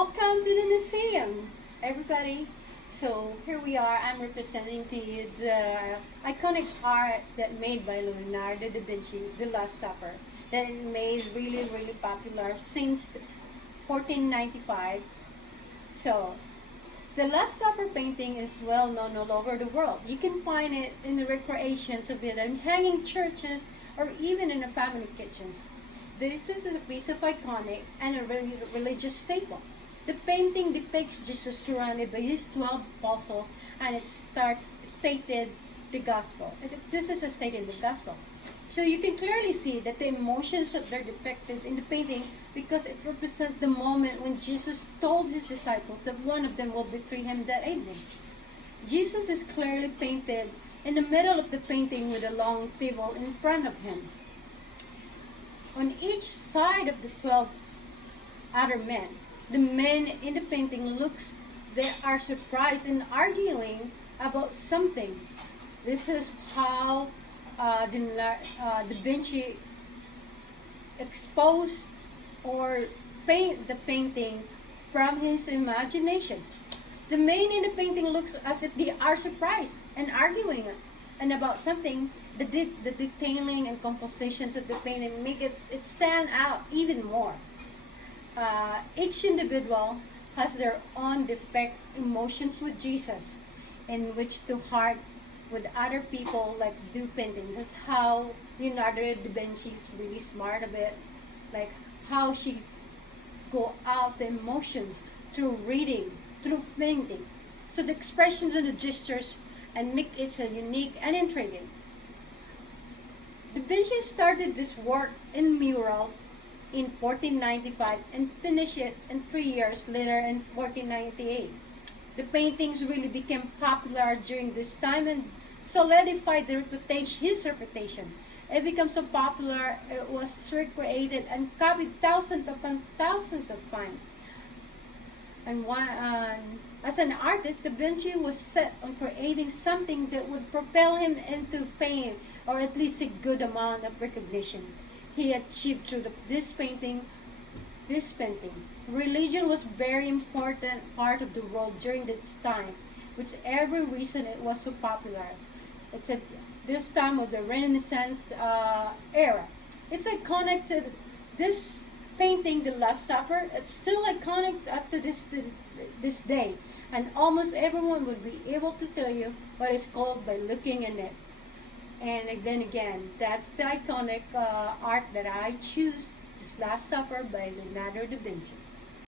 Welcome to the museum, everybody. So here we are. I'm representing to you the iconic art that made by Leonardo da Vinci, The Last Supper, that it made really popular since 1495. So the Last Supper painting is well known all over the world. You can find it in the recreations of it in hanging churches or even in the family kitchens. This is a piece of iconic and a religious staple. The painting depicts Jesus surrounded by his 12 apostles, and stated the gospel. This is a stated in the gospel. So you can clearly see that the emotions that are depicted in the painting because it represents the moment when Jesus told his disciples that one of them will betray him that evening. Jesus is clearly painted in the middle of the painting with a long table in front of him. On each side of the 12 other men, the men in the painting they are surprised and arguing about something. This is how Da Vinci exposed or paint the painting from his imaginations. The men in the painting looks as if they are surprised and arguing and about something. The detailing and compositions of the painting make it stand out even more. Each individual has their own depict emotions with Jesus, in which to heart with other people like do painting. That's how Leonardo da Vinci is really smart of it, like how she go out the emotions through reading, through painting. So the expressions and the gestures and make it so unique and intriguing. Da Vinci started this work in murals in 1495 and finished it in 3 years later in 1498. The paintings really became popular during this time and solidified his reputation. It became so popular it was recreated and copied thousands upon thousands of times. As an artist, Da Vinci was set on creating something that would propel him into fame or at least a good amount of recognition. He achieved through this painting. Religion was very important part of the world during this time, which every reason it was so popular. It's at this time of the Renaissance era. It's iconic to this painting, The Last Supper. It's still iconic up to this day, and almost everyone would be able to tell you what it's called by looking in it. And then again, that's the iconic art that I choose, This Last Supper by Leonardo da Vinci.